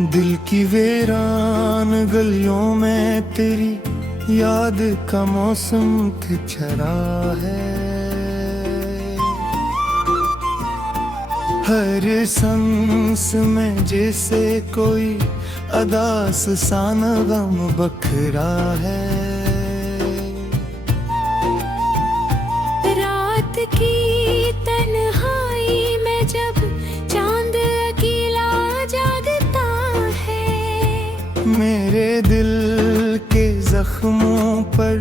दिल की वीरान गलियों में तेरी याद का मौसम खिचरा है। हर सांस में जैसे कोई अदास सा नगम बखरा है। रात की तन्हाई में जब चांद अकेला जागता है, मेरे दिल के जख्मों पर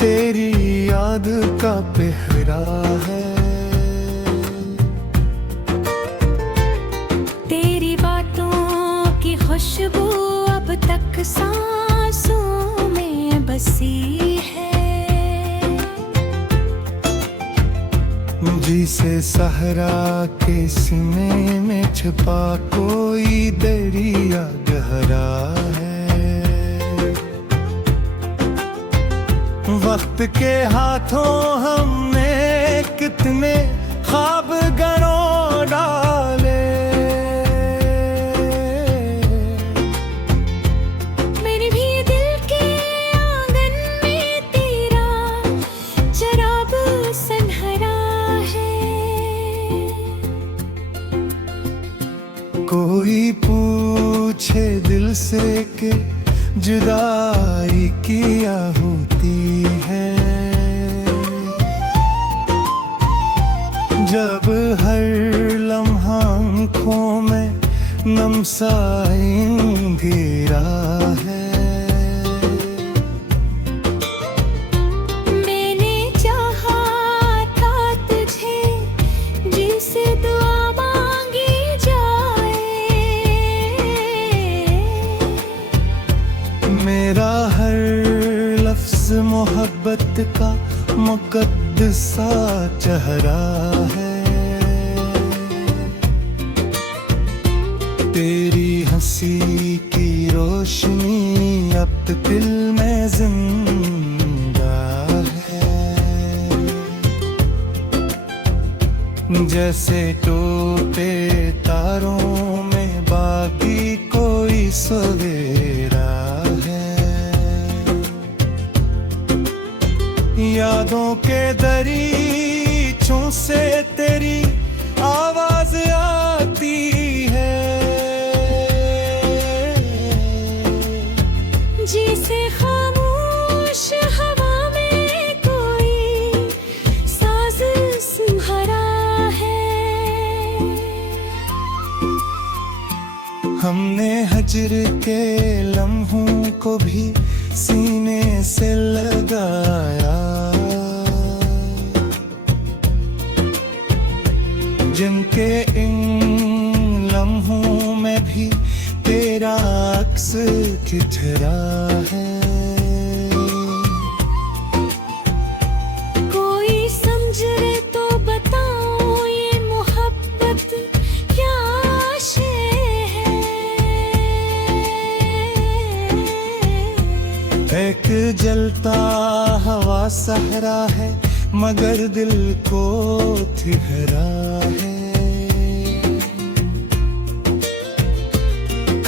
तेरी याद का पहरा है। तेरी बातों की खुशबू अब तक सांसों में बसी है। जिसे सहरा के सीने में छिपा कोई दरिया गहरा है। वक्त के हाथों हमने कितने ख्वाब गरों डाले। मेरे भी दिल के आंगन में तेरा शराब सनहरा है। कोई पूछे दिल से कि जुदाई किया होती है, जब हर लम्हा आँखों में नम सा अंधेरा है। मैंने चाहा था तुझे जिसे दुआ मांगी जाए। मेरा हर लफ्ज मोहब्बत का मुकद्दसा चेहरा है। तेरी हंसी की रोशनी अब तक दिल में जिंदा है। जैसे टोपे तारों में बाकी कोई सवेरा है। यादों के दरीचों से तेरी आवाज आती है। जिसे खामोश हवा में कोई साज सुनहरा है। हमने हज्र के लम्हों को भी सीने से लगाया, जिनके इन लम्हों में भी तेरा अक्स खिचरा है। कोई समझे तो बताओ ये मोहब्बत क्या शे है। एक जलता हवा सहरा है मगर दिल को ठिहरा है।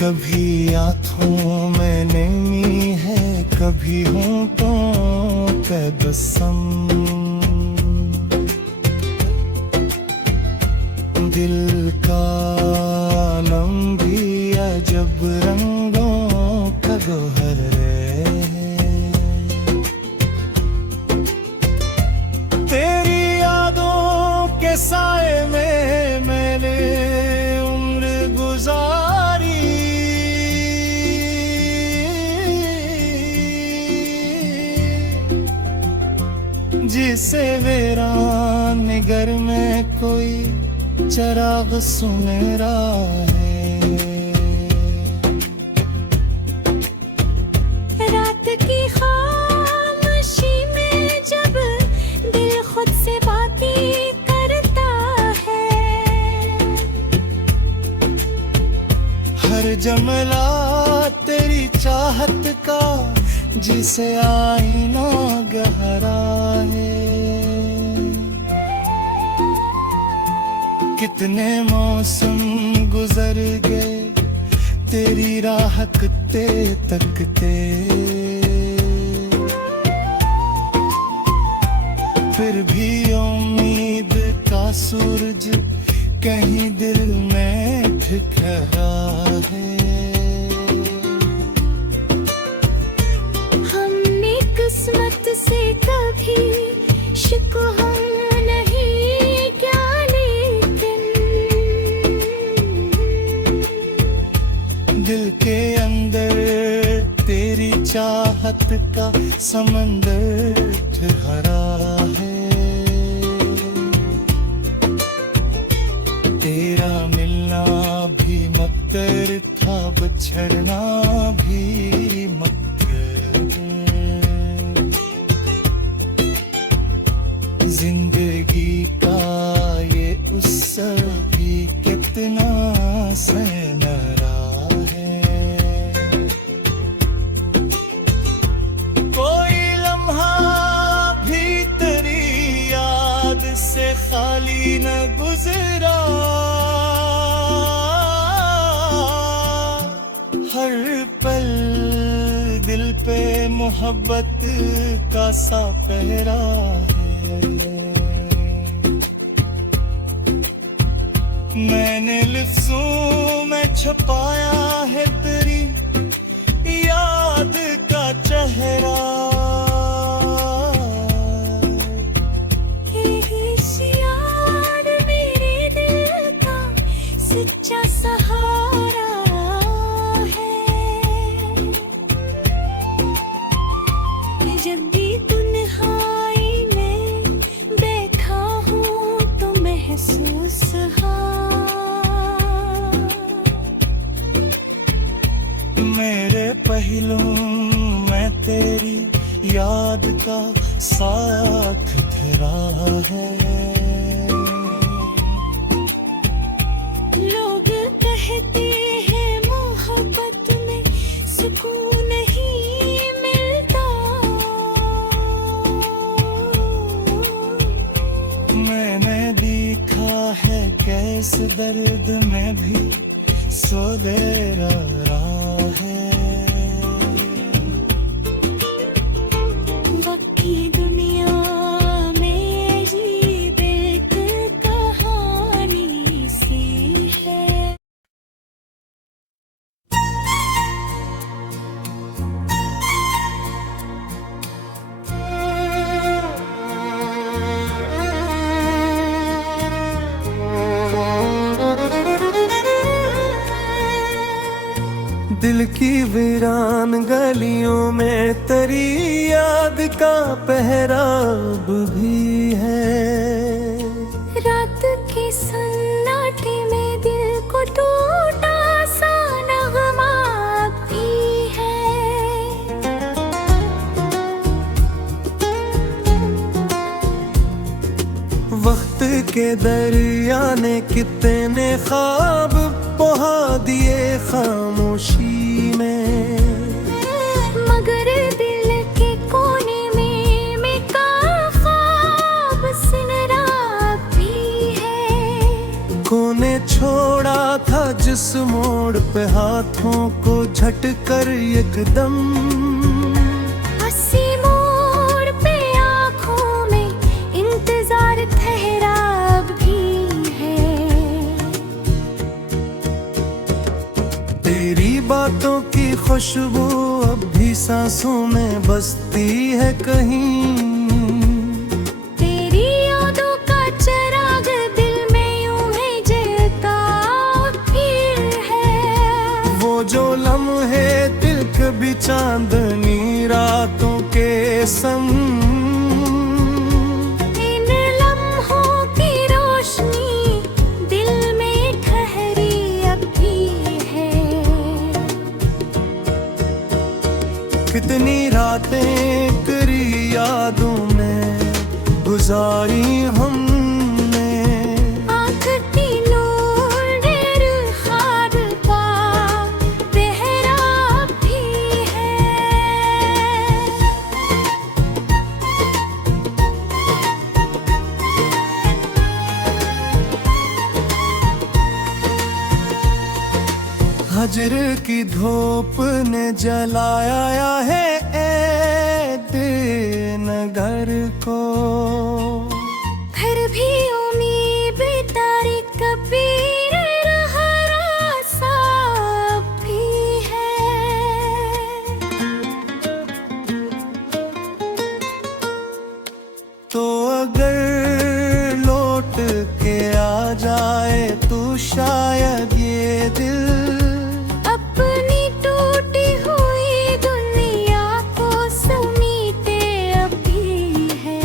कभी आँखों में नमी है, कभी होंठों पे बसम। दिल का आलम भी अजब रंगों का गोहर है। तेरी यादों के साए में मैंने उम्र गुजारी। जिसे वीरान घर में कोई चराग सुनहरा है। रात की खामोशी में जब दिल खुद से बातें करता है, हर जमला तेरी चाहत का जिसे आईना गहरा है। कितने मौसम गुजर गए तेरी राह तकते तकते फिर भी उम्मीद का सूरज कहीं दिल में ठिठरा है। हमने किस्मत से कभी शिकवा नहीं क्या, लेकिन दिल के अंदर तेरी चाहत का समंदर ठहरा है। तेरा मिलना भी मकदर था, बिछड़ना भी मकदर। जिंदगी का ये उत्सव भी कितना सनरा है। कोई लम्हा भी तेरी याद से खाली न गुजरा। हर पल दिल पे मोहब्बत का सा पहरा है। मैंने लफ्जों में छुपाया है तेरी याद का चेहरा। ये शियार मेरे दिल का सच्चा सहारा है। जब भी तन्हाई में बैठा हूँ तो महसूस मेरे पहलू में तेरी याद का साथ धरा है। लोग कहते हैं मोहब्बत में सुकून नहीं मिलता। मैंने देखा है कैसे दर्द में भी सो देर रहा है। वक्त की दुनिया में अजीब एक कहानी सी है। दिल की वीरान गलियों में तेरी याद का पहरा अब भी है। रात के सन्नाटे में दिल को टूटा सा नगमा भी है। वक्त के दरिया ने कितने ख्वाब बहा दिए खामोशी में। मगर दिल के कोने में मेरा ख्वाब सुनहरा भी है। कोने छोड़ा था जिस मोड़ पे हाथों को झटकर एकदम। उसी मोड़ पे आँखों में इंतजार ठहरा भी है। तेरी बातों की खुशबू अब भी सांसों में बसती है कहीं। तेरी यादों का चिराग दिल में यूं है जलता फिर है। वो जो लम्हे दिल कभी चांदनी रातों के संग। इन लम्हों की रोशनी दिल में ठहरी अब भी है। कितनी रातें तेरी यादों में गुजारी हमने। आँख की नूर ख्वाब का पहरा भी है। फजर की धूप ने जलाया है ए दिन घर को। फिर भी उम्मीद तारी कबीर रासा भी है। तो अगर लौट के आ जाए तू शायद ये दिल अपनी टूटी हुई दुनिया को समीटे अभी है।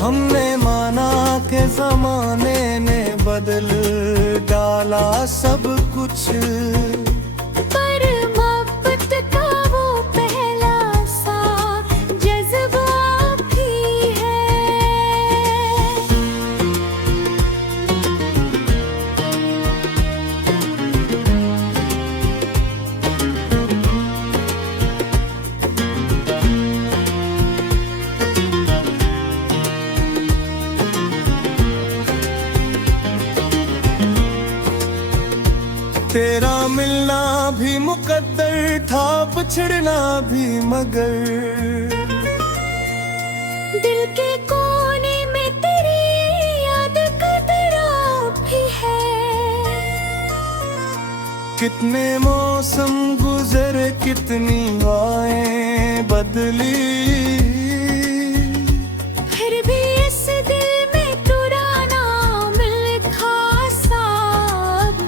हमने माना के जमाने ने बदल डाला सब कुछ, पर मोहब्बत का वो पहला सा जज्बा भी है। तेरा मिलना भी मुकद्दर था, बिछड़ना भी मगर दिल के कोने में तेरी याद का तेरा भी है। कितने मौसम गुजरे, कितनी हवाएं बदली, फिर भी इस दिल में पुराना मिल खासा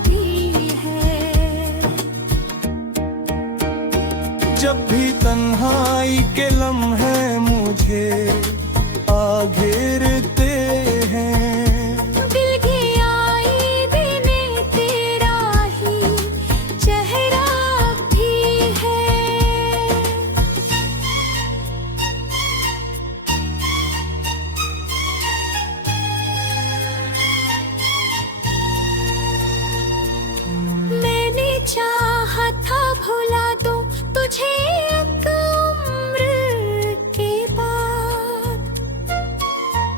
भी है। जब भी तन्हाई के लम्हे मुझे आ घेरते हैं, दिल की आईने में तेरा ही चेहरा भी है। मैंने चाहा था भुला दूं तुझे एक उम्र के बाद,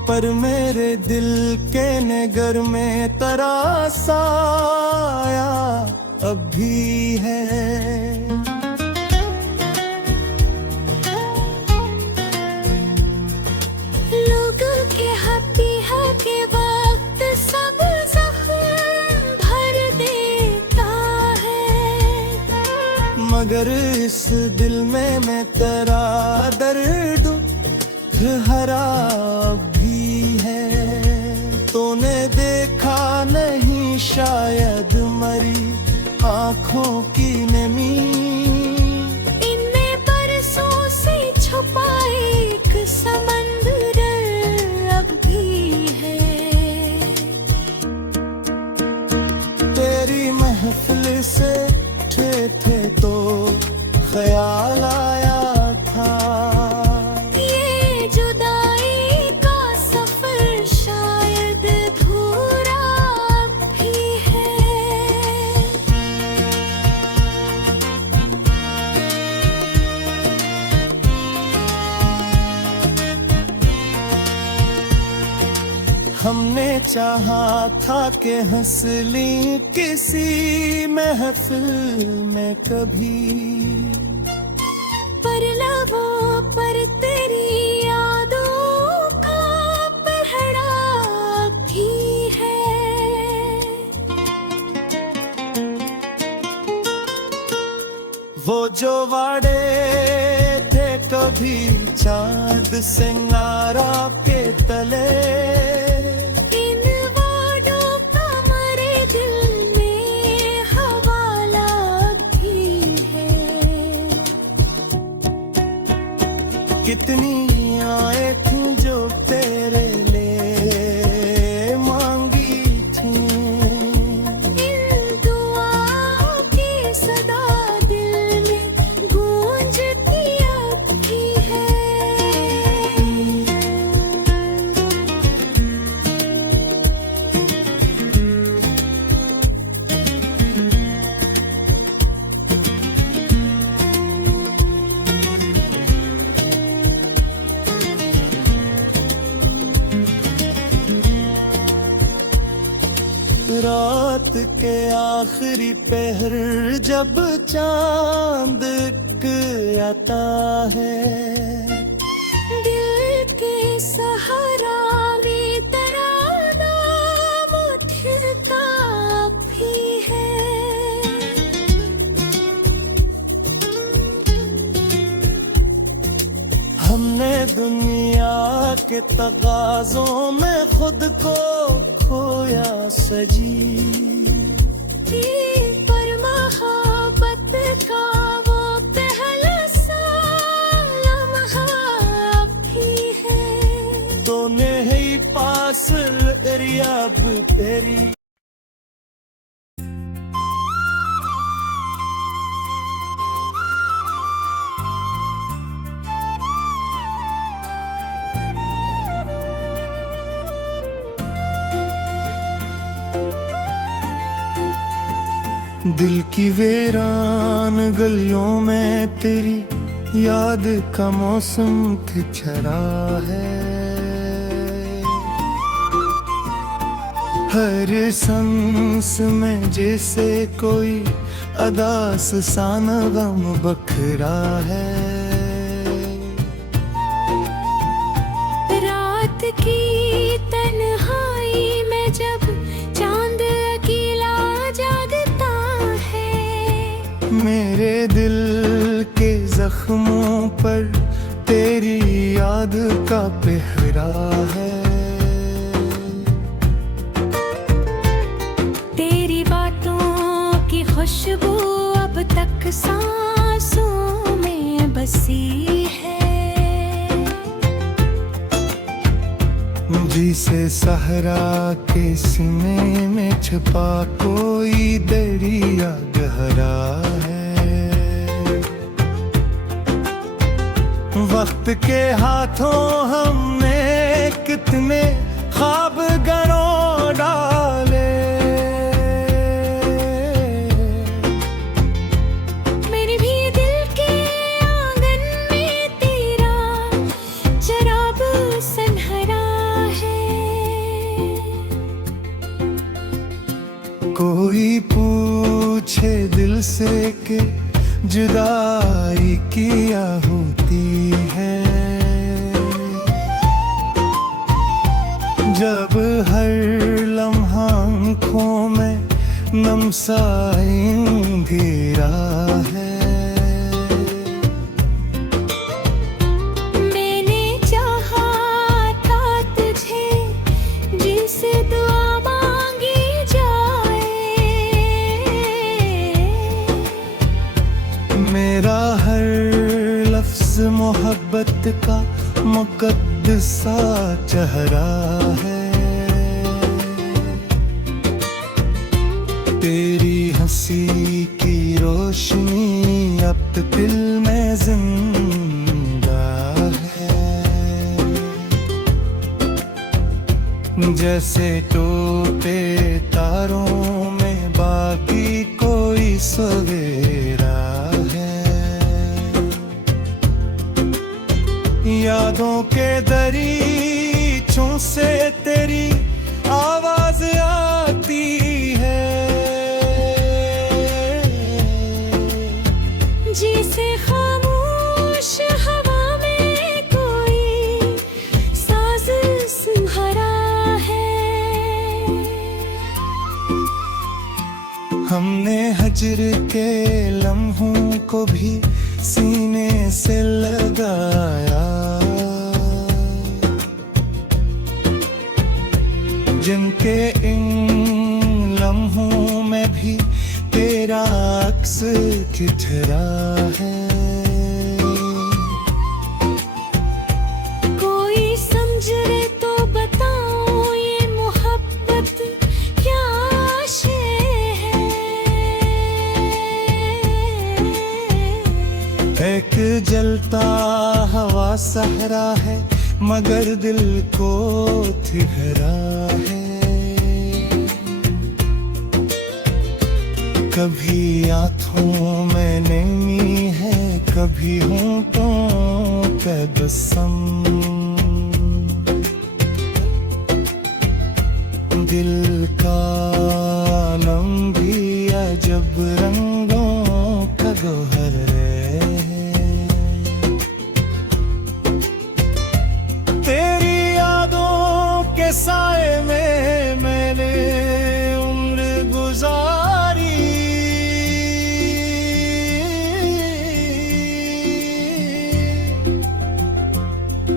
पर मेरे दिल के नगर में तरासा आया अब भी है। लोग के हपी के वक्त सब जख्म भर देता है, मगर इस दिल में मैं तेरा दर्द हरा भी है। तूने देखा नहीं शायद मरी आँखों की नमी, इनमें बरसों से छुपा एक समंदर अब भी है। तेरी महफिल से थे तो ख्याल आया था, ये जुदाई का सफर शायद अधूरा भी है। हमने चाहा था कि हंस ली किसी महफिल में कभी, पर लबों पर तेरी यादों का पहरा भी है। वो जो वाड़े थे कभी चांद सिंगारा के तले, इन वादों का मरे दिल में हवाला भी है। कितनी आए थी जो तेरे लिए मांगी थी, इन दुआओं की सदा दिल में गूंजती अब भी है। रात के आखिरी पहर जब चांद आता है, दिल के सहारा में तराना उठता भी है। हमने दुनिया के तगाजों में खुद को खोया सजी, पर मोहब्बत का वो पहला सा लम्हा भी है। तो नहीं पास तेरी अब तेरी। दिल की वीरान गलियों में तेरी याद का मौसम खिचरा है, हर सांस में जैसे कोई अदास सा गम बखरा है। रात की तन्हाई में जब चांद अकेला जागता है, मेरे दिल के जख्मों पर तेरी याद का पहरा है। तेरी बातों की खुशबू अब तक सांसों में बसी है। जिसे सहरा के सीने में छुपा कोई दरिया गहरा है। वक्त के हाथों हमने कितने ख्वाब गरों डाले, मेरे भी दिल के आंगन में तेरा चराग सनहरा है। कोई पूछे दिल से कि जुदाई किया होती है, जब हर लम्हा आँखों में नम सा अंधेरा है। मैंने चाहा था तुझे जिसे दुआ मांगी जाए, मेरा हर लफ्ज मोहब्बत का मुकद्दसा चेहरा है। तेरी हंसी की रोशनी अब तक दिल में जिंदा है, जैसे टूटे तारों में बाकी कोई सवेरा है। यादों के दरीचों से तेरी आवाज आती है, जिसे खामोश हवा में कोई साज सुहारा है। हमने हजर के लम्हों को भी सीने से लगाया, जिनके इन लम्हों में भी तेरा अक्स खिठरा है। कोई समझे तो बताओ ये मोहब्बत क्या शे है। एक जलता हवा सहरा है मगर दिल को ठिठरा है। कभी आँखों में नमी है, कभी होंठों पे बसम, दिल का अजब रंगों का गोहर रे। तेरी यादों के साए में मैंने उम्र गुजारी,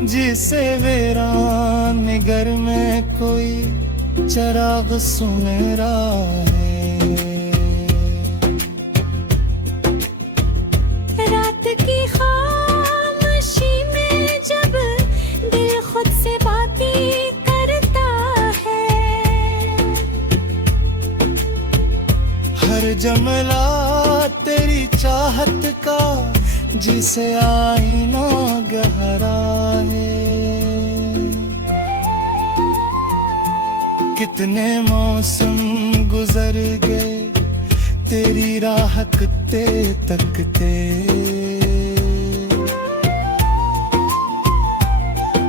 जिसे वीरान घर में कोई चराग सुनहरा है। रात की खामोशी में जब दिल खुद से बातें करता है, हर जमला तेरी चाहत का जिसे आईना गहरा है। कितने मौसम गुजर गए तेरी राह तकते तकते,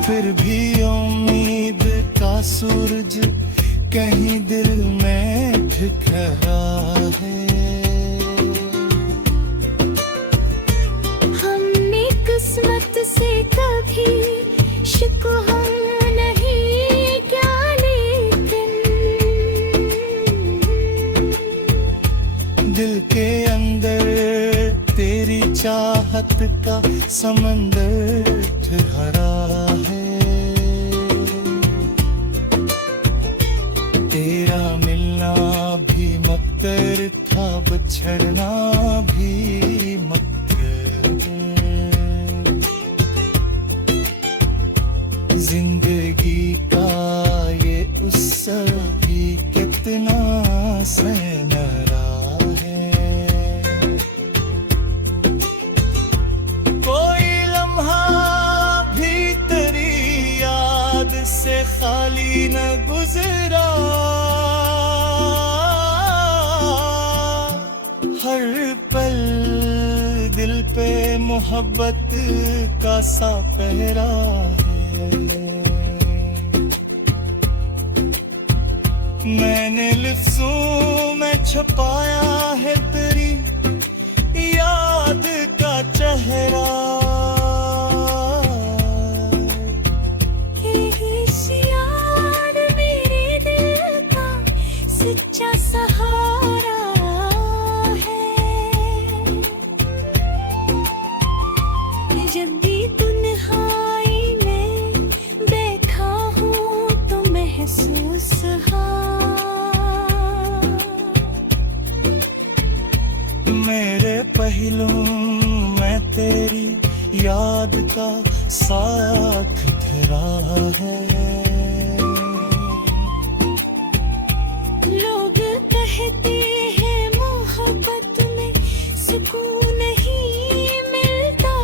फिर भी उम्मीद का सूरज कहीं दिल में ठिठरा है। हमने किस्मत से कभी शिकवा नहीं क्या, लेकिन दिल के अंदर तेरी चाहत का समंदर ठहरा है। तेरा मिलना भी मकदर था, बिछड़ना भी मकदर। जिंदगी का ये उत्सव भी कितना सुनहरा है। कोई लम्हा भी तेरी याद से खाली न गुजरा, हर पल दिल पे मोहब्बत का सा पहरा है। मैंने लफ्जों में छुपाया है तेरी याद का चेहरा, यार मेरे दिल का सच्चा सहारा है। जब भी तन्हाई में बैठा हूँ तो महसूस मेरे पहलू में तेरी याद का साथ धरा है। लोग कहते हैं मोहब्बत में सुकून नहीं मिलता,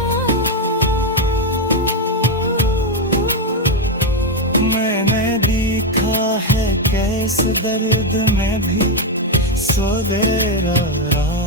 मैंने देखा है कैसे दर्द में भी सो दे रहा